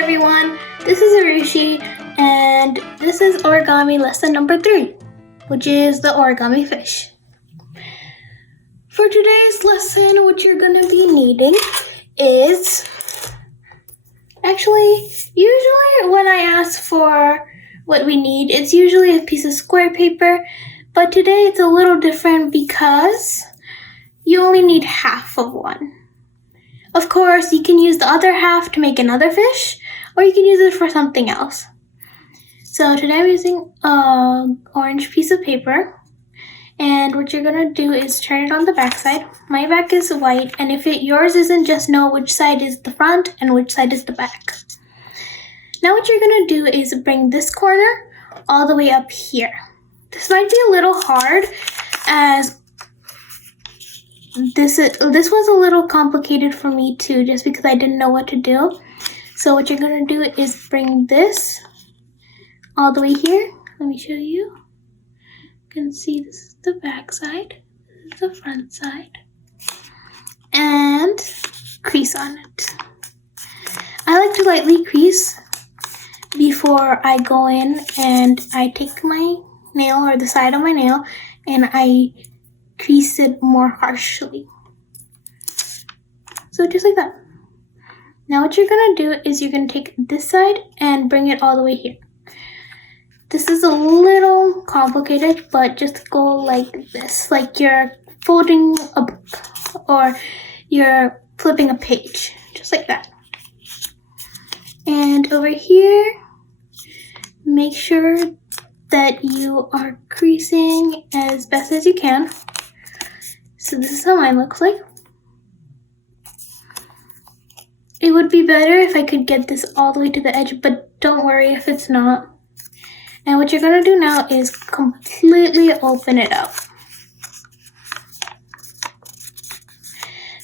everyone, this is Arushi, and this is origami lesson number 3, which is the origami fish. For today's lesson, what you're going to be needing is, usually when I ask for what we need, it's usually a piece of square paper, but today it's a little different because you only need half of one. Of course, you can use the other half to make another fish, or you can use it for something else. So today I'm using an orange piece of paper, and what you're going to do is turn it on the back side. My back is white, and if yours isn't, just know which side is the front and which side is the back. Now what you're going to do is bring this corner all the way up here. This might be a little hard, as this was a little complicated for me too, just because I didn't know what to do. So what you're going to do is bring this all the way here. Let me show you. You can see this is the back side, this is the front side, and crease on it. I like to lightly crease before I go in and I take my nail, or the side of my nail, and I crease it more harshly. So just like that. Now what you're going to do is you're going to take this side and bring it all the way here. This is a little complicated, but just go like this, like you're folding a book or you're flipping a page, just like that. And over here, make sure that you are creasing as best as you can. So this is how mine looks like. It would be better if I could get this all the way to the edge, but don't worry if it's not. And what you're going to do now is completely open it up.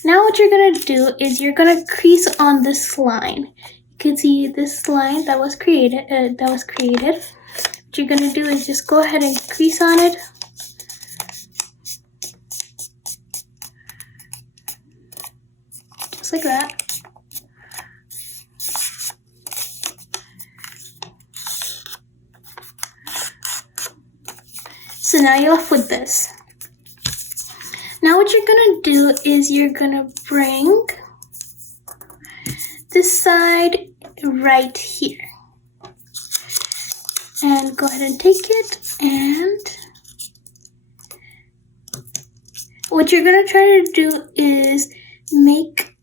Now what you're going to do is you're going to crease on this line. You can see this line that was created. What you're going to do is just go ahead and crease on it. Just like that. So now you're left with this. Now what you're going to do is you're going to bring this side right here. And go ahead and take it, and what you're going to try to do is make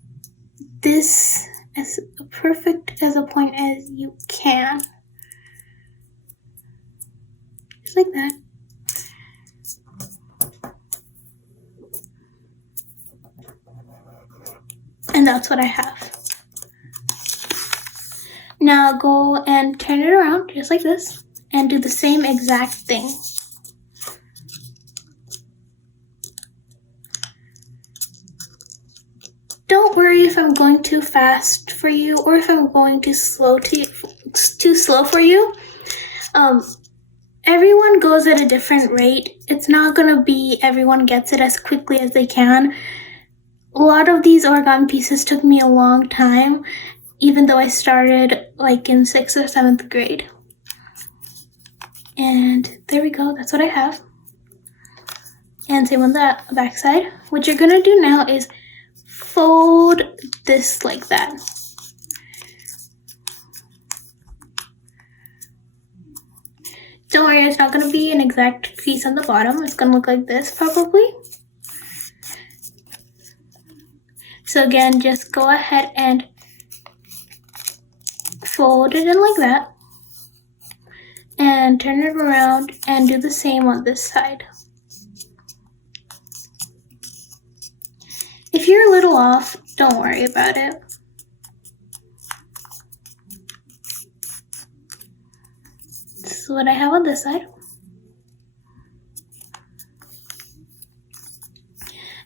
this as perfect as a point as you can. Just like that. And that's what I have. Now go and turn it around just like this and do the same exact thing. Don't worry if I'm going too fast for you or if I'm going too slow for you. Everyone goes at a different rate. It's not going to be everyone gets it as quickly as they can. A lot of these origami pieces took me a long time, even though I started like in 6th or 7th grade. And there we go, that's what I have. And same on the back side. What you're gonna do now is fold this like that. Don't worry, it's not gonna be an exact crease on the bottom. It's gonna look like this probably. So again, just go ahead and fold it in like that and turn it around and do the same on this side. If you're a little off, don't worry about it. This is what I have on this side.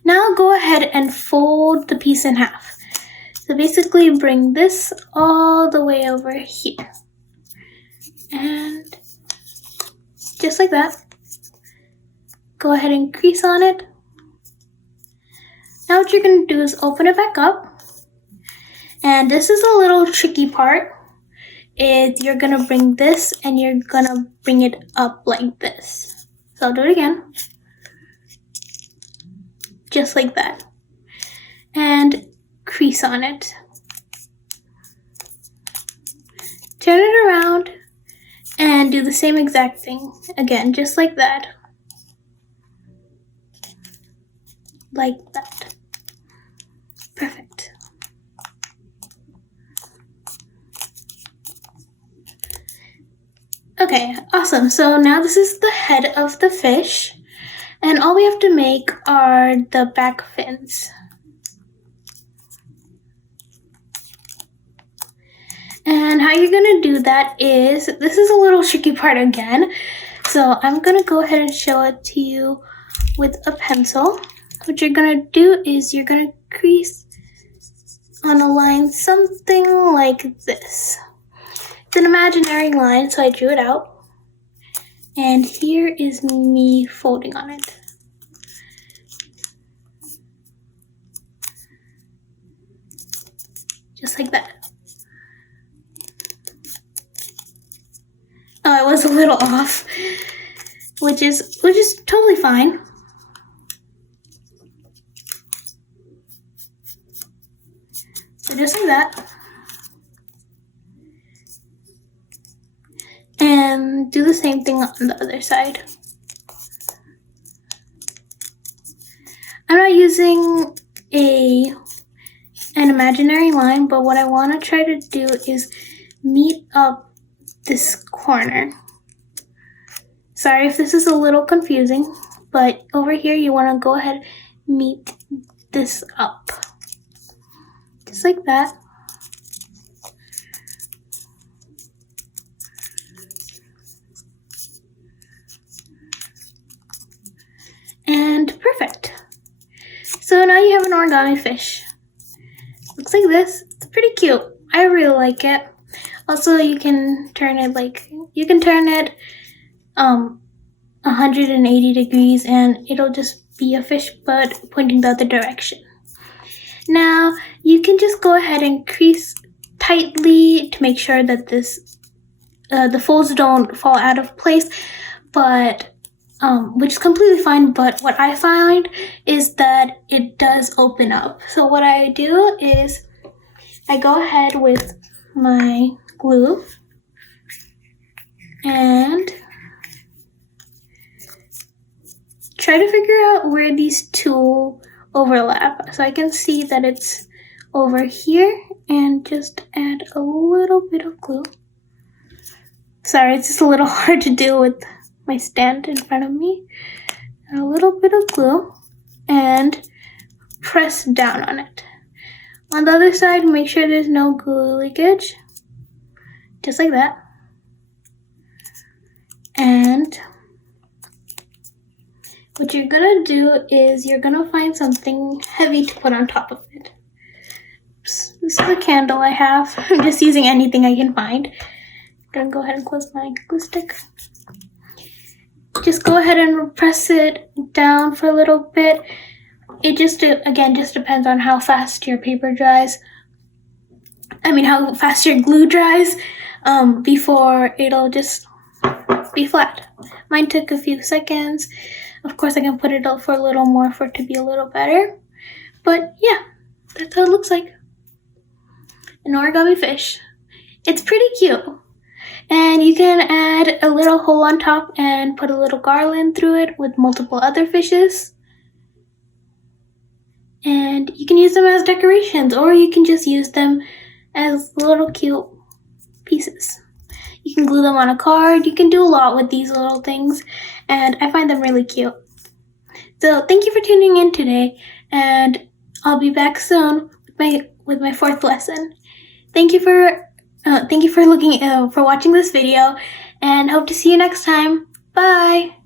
Now go ahead and fold the piece in half. So basically bring this all the way over here. And just like that. Go ahead and crease on it. Now what you're going to do is open it back up. And this is a little tricky part is you're gonna bring this and you're gonna bring it up like this. So I'll do it again. Just like that. And crease on it. Turn it around and do the same exact thing. Again, just like that. Like that. Perfect. Okay, awesome. So now this is the head of the fish. And all we have to make are the back fins. And how you're gonna do that is, this is a little tricky part again. So I'm gonna go ahead and show it to you with a pencil. What you're gonna do is you're gonna crease on a line something like this. It's an imaginary line, so I drew it out. And here is me folding on it. Just like that. Oh, I was a little off, which is totally fine. So just like that. And do the same thing on the other side. I'm not using an imaginary line, but what I want to try to do is meet up this corner. Sorry if this is a little confusing, but over here you want to go ahead and meet this up. Just like that. And perfect. So now you have an origami fish. Looks like this. It's pretty cute. I really like it. Also, you can turn it 180 degrees and it'll just be a fish but pointing the other direction. Now, you can just go ahead and crease tightly to make sure that the folds don't fall out of place, but which is completely fine, but what I find is that it does open up. So what I do is I go ahead with my glue and try to figure out where these two overlap. So I can see that it's over here and just add a little bit of glue. Sorry, it's just a little hard to do with my stand in front of me. A little bit of glue and press down on it. On the other side, make sure there's no glue leakage. Just like that. And what you're gonna do is you're gonna find something heavy to put on top of it. Oops, this is a candle I have. I'm just using anything I can find. I'm gonna go ahead and close my glue stick. Just go ahead and press it down for a little bit. It just depends on how fast your paper dries. How fast your glue dries before it'll just be flat. Mine took a few seconds. Of course, I can put it up for a little more for it to be a little better. But yeah, that's how it looks like. An origami fish. It's pretty cute. And you can add a little hole on top and put a little garland through it with multiple other fishes. And you can use them as decorations, or you can just use them as little cute pieces. You can glue them on a card. You can do a lot with these little things, and I find them really cute. So thank you for tuning in today, and I'll be back soon with my fourth lesson. Thank you for watching this video, and hope to see you next time. Bye!